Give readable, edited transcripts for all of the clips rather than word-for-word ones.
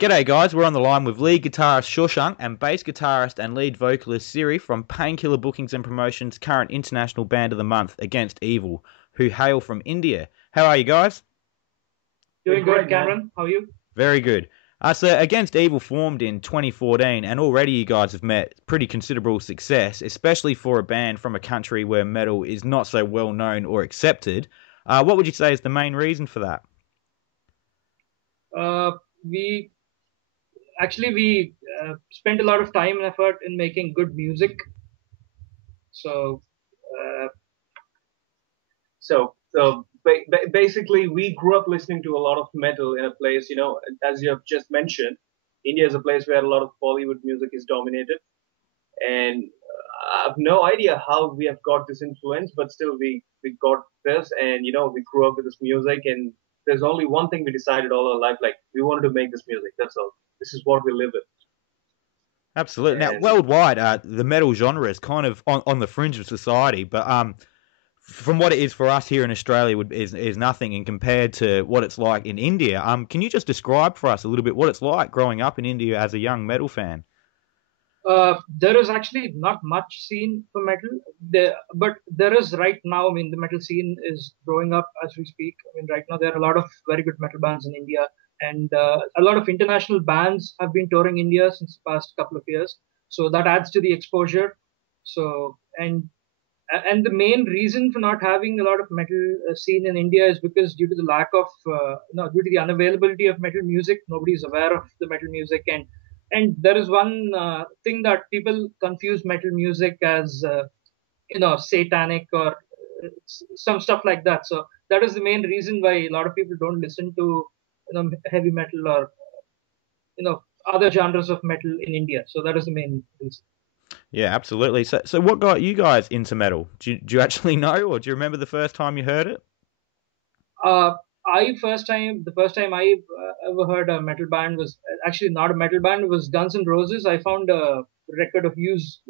G'day guys, we're on the line with lead guitarist Shasank and bass guitarist and lead vocalist Siri from Painkiller Bookings and Promotions' current International Band of the Month, Against Evil, who hail from India. How are you guys? Doing good, Cameron. How are you? Very good. So Against Evil formed in 2014, and already you guys have met pretty considerable success, especially for a band from a country where metal is not so well known or accepted. What would you say is the main reason for that? We spent a lot of time and effort in making good music. So, uh, basically, we grew up listening to a lot of metal in a place, as you have just mentioned, India is a place where a lot of Bollywood music is dominated. And I have no idea how we have got this influence, but still we got this, and we grew up with this music, and there's only one thing we decided all our life, like we wanted to make this music. That's all. This is what we live with. Absolutely. Now, worldwide, the metal genre is kind of on the fringe of society, but from what it is for us here in Australia is nothing, and compared to what it's like in India. Can you just describe for us a little bit what it's like growing up in India as a young metal fan? There is actually not much scene for metal, but there is right now. I mean, the metal scene is growing up as we speak. I mean, right now there are a lot of very good metal bands in India, and a lot of international bands have been touring India since the past couple of years. So that adds to the exposure. So and the main reason for not having a lot of metal scene in India is because due to the lack of, due to the unavailability of metal music, nobody is aware of the metal music, and there is one thing that people confuse metal music as, satanic or some stuff like that. So that is the main reason why a lot of people don't listen to, heavy metal or, other genres of metal in India. So that is the main reason. Yeah, absolutely. So what got you guys into metal? Do you actually know, or do you remember the first time you heard it? The first time I ever heard a metal band was actually not a metal band. It was Guns N' Roses. I found a record of Use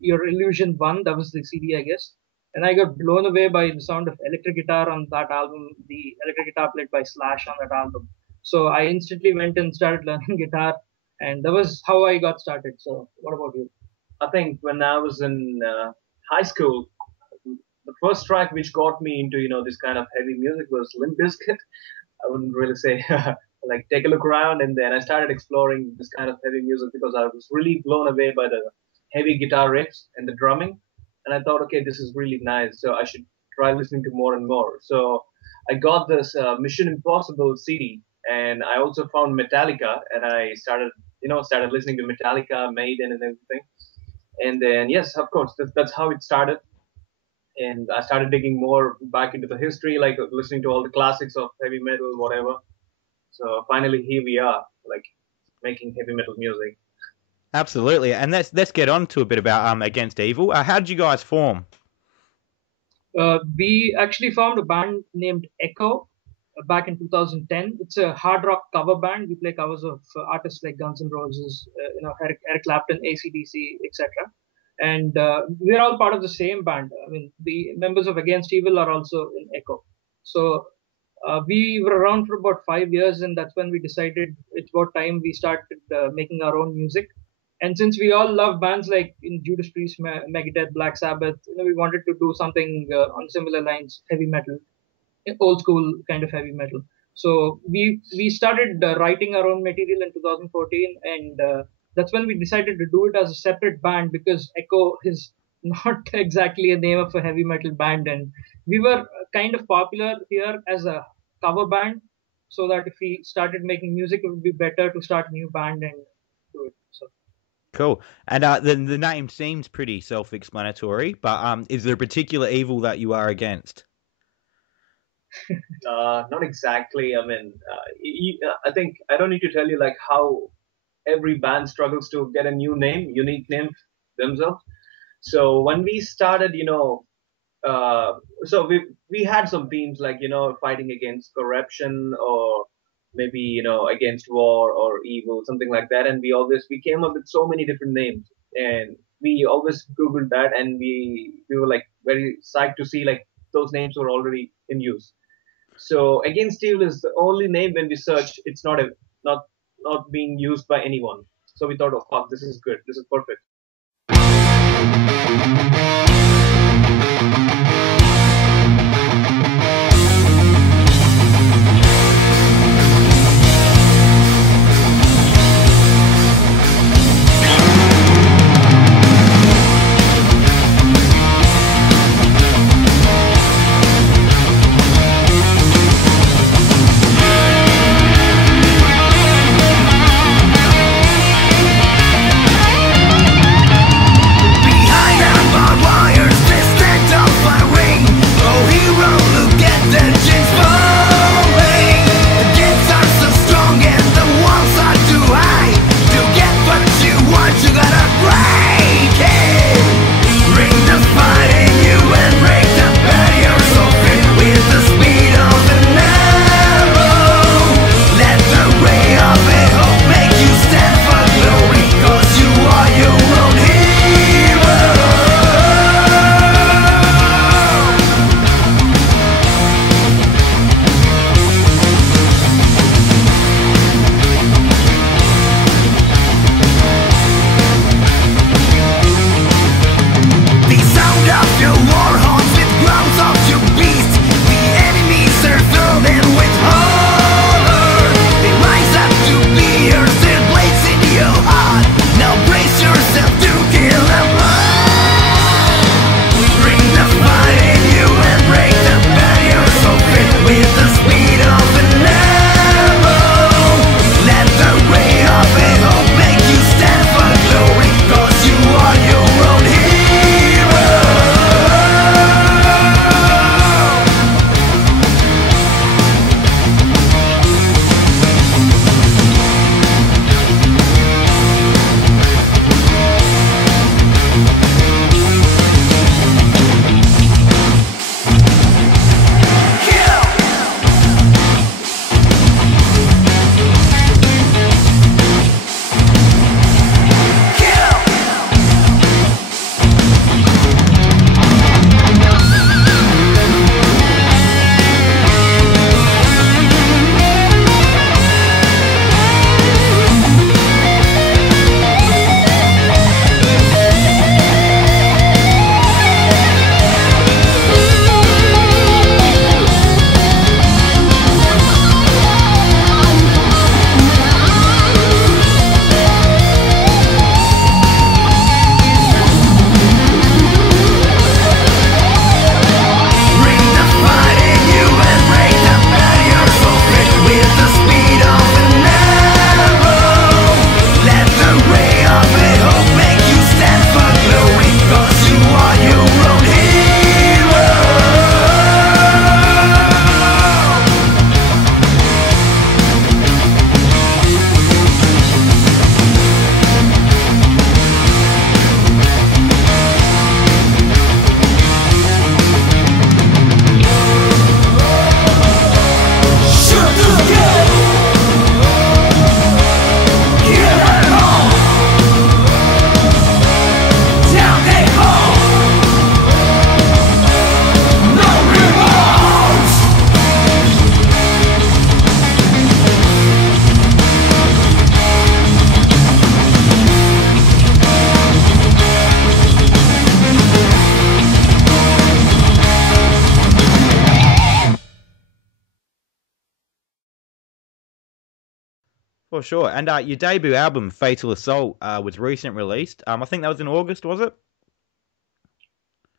Your Illusion 1. That was the CD, I guess. And I got blown away by the sound of electric guitar on that album, the electric guitar played by Slash on that album. So I instantly went and started learning guitar, and that was how I got started. So what about you? I think when I was in high school, the first track which got me into this kind of heavy music was Limp Bizkit. I wouldn't really say like take a look around, and then I started exploring this kind of heavy music because I was really blown away by the heavy guitar riffs and the drumming, and I thought, okay, this is really nice, so I should try listening to more and more. So I got this Mission Impossible CD, and I also found Metallica, and I started listening to Metallica, Maiden, and everything. And then, yes, of course, that's how it started. And I started digging more back into the history, like listening to all the classics of heavy metal, whatever. So finally, here we are, like making heavy metal music. Absolutely. And let's get on to a bit about Against Evil. How did you guys form? We actually formed a band named Echo back in 2010. It's a hard rock cover band. We play covers of artists like Guns N' Roses, Eric Clapton, AC/DC, etc. And we're all part of the same band. I mean, the members of Against Evil are also in Echo. So we were around for about 5 years, and that's when we decided it's about time we started making our own music. And since we all love bands like in Judas Priest, Megadeth, Black Sabbath, we wanted to do something on similar lines, heavy metal, old school kind of heavy metal. So we started writing our own material in 2014, and that's when we decided to do it as a separate band, because Echo is not exactly a name of a heavy metal band, and we were kind of popular here as a cover band, so that if we started making music, it would be better to start a new band and do it. So. Cool. And the name seems pretty self-explanatory, but is there a particular evil that you are against? Not exactly. I mean, I think I don't need to tell you like how every band struggles to get a unique name themselves. So when we started, so we had some themes like fighting against corruption, or maybe against war or evil, something like that. And we came up with so many different names, and we always googled that, and we were like very psyched to see like those names were already in use. So Against Evil is the only name when we search. It's not not being used by anyone. So we thought, oh fuck, this is good. This is perfect. For sure. And your debut album, Fatal Assault, was recently released. I think that was in August, was it?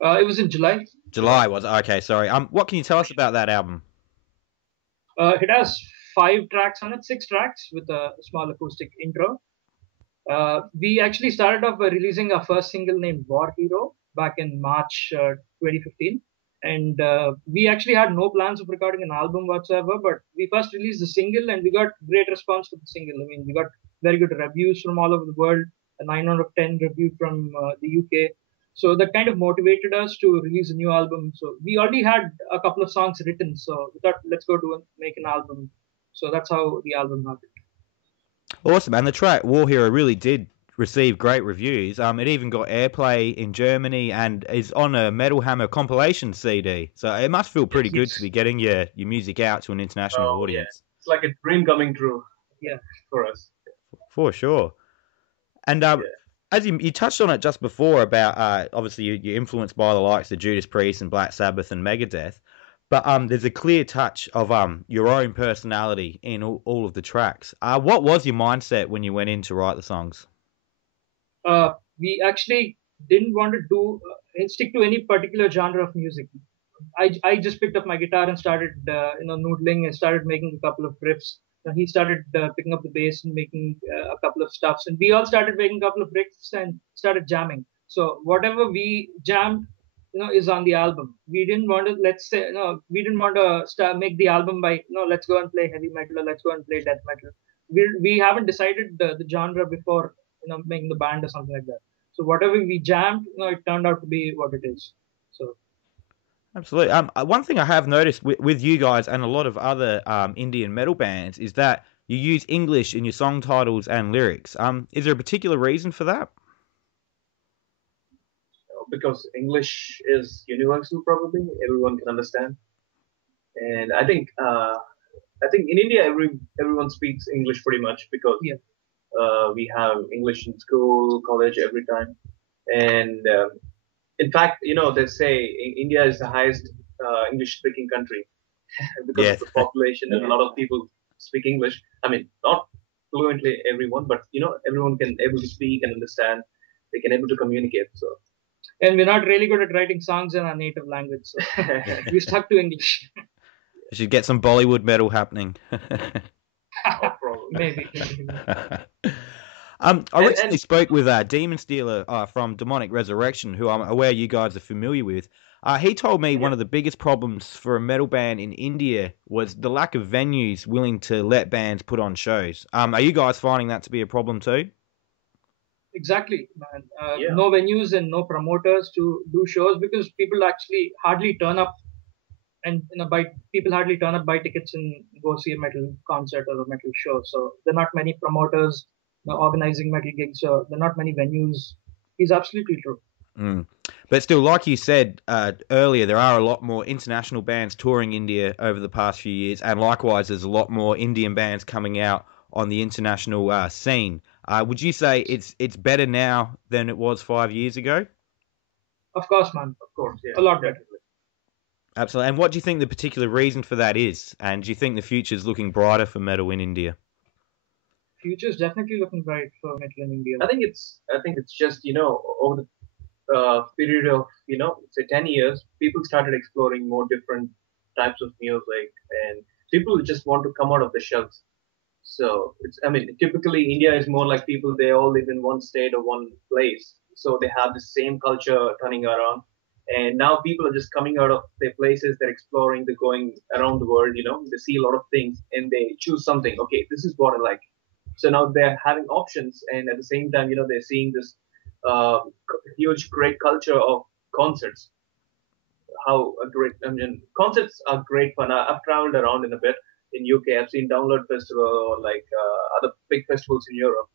It was in July. July was it? Okay, sorry. What can you tell us about that album? It has 5 tracks on it, 6 tracks with a small acoustic intro. We actually started off by releasing our first single named War Hero back in March 2015. And we actually had no plans of recording an album whatsoever, but we first released the single and we got great response to the single. I mean, we got very good reviews from all over the world, a 9 out of 10 review from the UK. So that kind of motivated us to release a new album. So we already had a couple of songs written, so we thought, let's go make an album. So that's how the album happened. Awesome, and the track War Hero really did receive great reviews. It even got airplay in Germany and is on a Metal Hammer compilation CD. So it must feel pretty good to be getting your music out to an international audience. Yeah. It's like a dream coming true. Yeah. for us. For sure. And as you touched on it just before about obviously you're influenced by the likes of Judas Priest and Black Sabbath and Megadeth, but there's a clear touch of your own personality in all of the tracks. What was your mindset when you went in to write the songs? We actually didn't want to stick to any particular genre of music. I just picked up my guitar and started noodling and started making a couple of riffs. He started picking up the bass and making a couple of stuffs, and we all started making a couple of riffs and started jamming. So whatever we jammed, is on the album. We didn't want to, let's say, we didn't want to make the album by, let's go and play heavy metal or let's go and play death metal. We haven't decided the genre before, making the band or something like that. So whatever we jammed, it turned out to be what it is. So. Absolutely. One thing I have noticed with you guys and a lot of other Indian metal bands is that you use English in your song titles and lyrics. Is there a particular reason for that? Because English is universal, probably everyone can understand, and I think in India everyone speaks English pretty much because we have English in school, college, every time, and in fact, they say India is the highest English-speaking country because of the population, and a lot of people speak English. I mean, not fluently everyone, but everyone can able to speak and understand. They can able to communicate. So. And we're not really good at writing songs in our native language, so we stuck to English. You should get some Bollywood metal happening. Maybe. I recently spoke with Demon Stealer from Demonic Resurrection, who I'm aware you guys are familiar with. He told me one of the biggest problems for a metal band in India was the lack of venues willing to let bands put on shows. Are you guys finding that to be a problem too? Exactly, man. No venues and no promoters to do shows because people actually hardly turn up, and people hardly turn up, buy tickets and go see a metal concert or a metal show. So there are not many promoters organizing metal gigs. So there are not many venues. He's absolutely true. Mm. But still, like you said earlier, there are a lot more international bands touring India over the past few years, and likewise, there's a lot more Indian bands coming out on the international scene. Would you say it's better now than it was 5 years ago? Of course, man. Of course, yeah. A lot better. Absolutely. And what do you think the particular reason for that is? And do you think the future is looking brighter for metal in India? Future is definitely looking bright for metal in India. I think it's just over the period of say 10 years, people started exploring more different types of music, and people just want to come out of the shells. So typically India is more like people, they all live in one state or one place. So they have the same culture turning around. And now people are just coming out of their places, they're exploring, they're going around the world, they see a lot of things and they choose something. Okay, this is what I like. So now they're having options, and at the same time, they're seeing this huge, great culture of concerts. Concerts are great fun. I've traveled around in a bit. In UK, I've seen Download Festival or like other big festivals in Europe.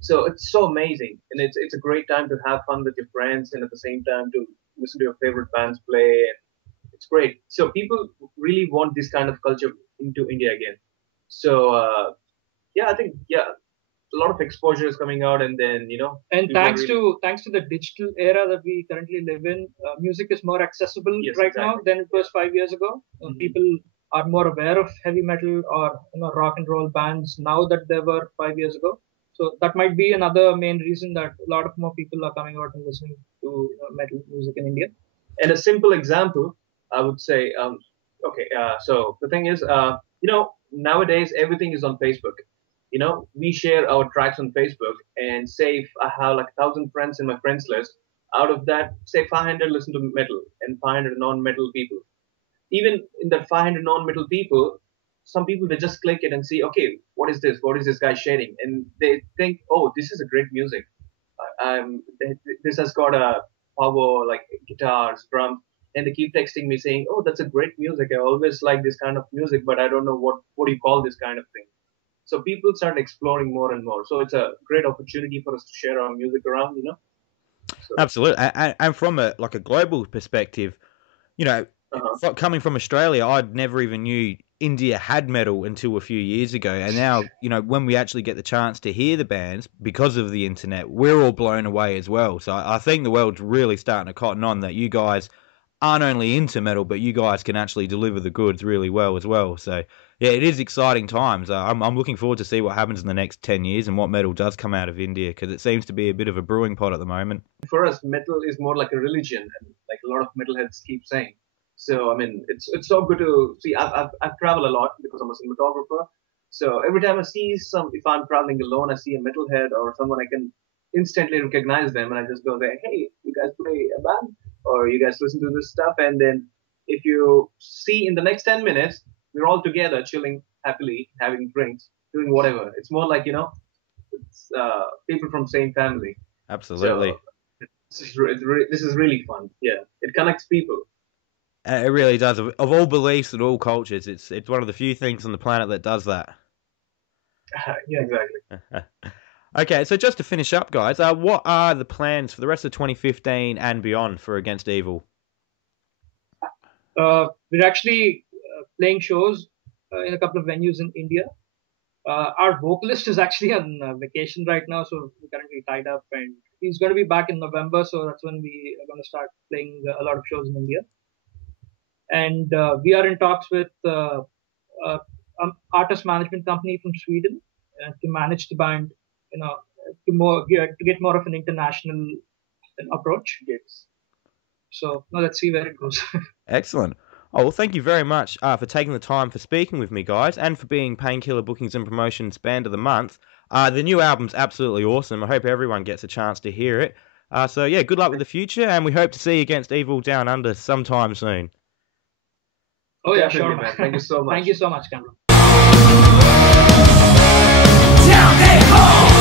So it's so amazing, and it's a great time to have fun with your friends, and at the same time to listen to your favorite bands play. It's great. So people really want this kind of culture into India again. So I think a lot of exposure is coming out, and then And thanks to the digital era that we currently live in, music is more accessible now than it was 5 years ago. People are more aware of heavy metal or rock and roll bands now that they were 5 years ago. So that might be another main reason that a lot of more people are coming out and listening to metal music in India. And a simple example, I would say, so the thing is, nowadays everything is on Facebook. We share our tracks on Facebook, and say if I have like 1,000 friends in my friends list, out of that, say 500 listen to metal and 500 non-metal people. Even in that 500 non-metal people, some people, they just click it and see, okay, what is this? What is this guy sharing? And they think, oh, this is a great music. This has got a power like guitars, drums, and they keep texting me saying, oh, that's a great music. I always like this kind of music, but I don't know what do you call this kind of thing. So people start exploring more and more. So it's a great opportunity for us to share our music around, So, absolutely. And from a global perspective, coming from Australia, I'd never even knew India had metal until a few years ago, and now, you know, when we actually get the chance to hear the bands because of the internet, we're all blown away as well. So I think the world's really starting to cotton on that you guys aren't only into metal, but you guys can actually deliver the goods really well as well. So yeah, it is exciting times. I'm looking forward to see what happens in the next 10 years and what metal does come out of India, because it seems to be a bit of a brewing pot at the moment. For us, metal is more like a religion, and like a lot of metalheads keep saying. So I mean, it's so good to see. I've traveled a lot because I'm a cinematographer. So every time I see if I'm traveling alone, I see a metalhead or someone, I can instantly recognize them, and I just go there, hey, you guys play a band, or you guys listen to this stuff, and then if you see in the next 10 minutes, we're all together, chilling happily, having drinks, doing whatever. It's more like, you know, it's people from same family. Absolutely. So this is really fun. Yeah, it connects people. It really does. Of all beliefs and all cultures, it's one of the few things on the planet that does that. Yeah, exactly. Okay, so just to finish up, guys, what are the plans for the rest of 2015 and beyond for Against Evil? We're actually playing shows in a couple of venues in India. Our vocalist is actually on vacation right now, so we're currently tied up, and he's going to be back in November, so that's when we are going to start playing a lot of shows in India. And we are in talks with artist management company from Sweden to manage the band, you know, to get more of an international approach. Yes. So now let's see where it goes. Excellent. Oh, well, thank you very much for taking the time for speaking with me, guys, and for being Painkiller Bookings and Promotions Band of the Month. The new album's absolutely awesome. I hope everyone gets a chance to hear it. So, yeah, good luck with the future, and we hope to see you Against Evil Down Under sometime soon. Oh, yeah, sure, man. Thank you so much. Thank you so much, Cameron. Down they go!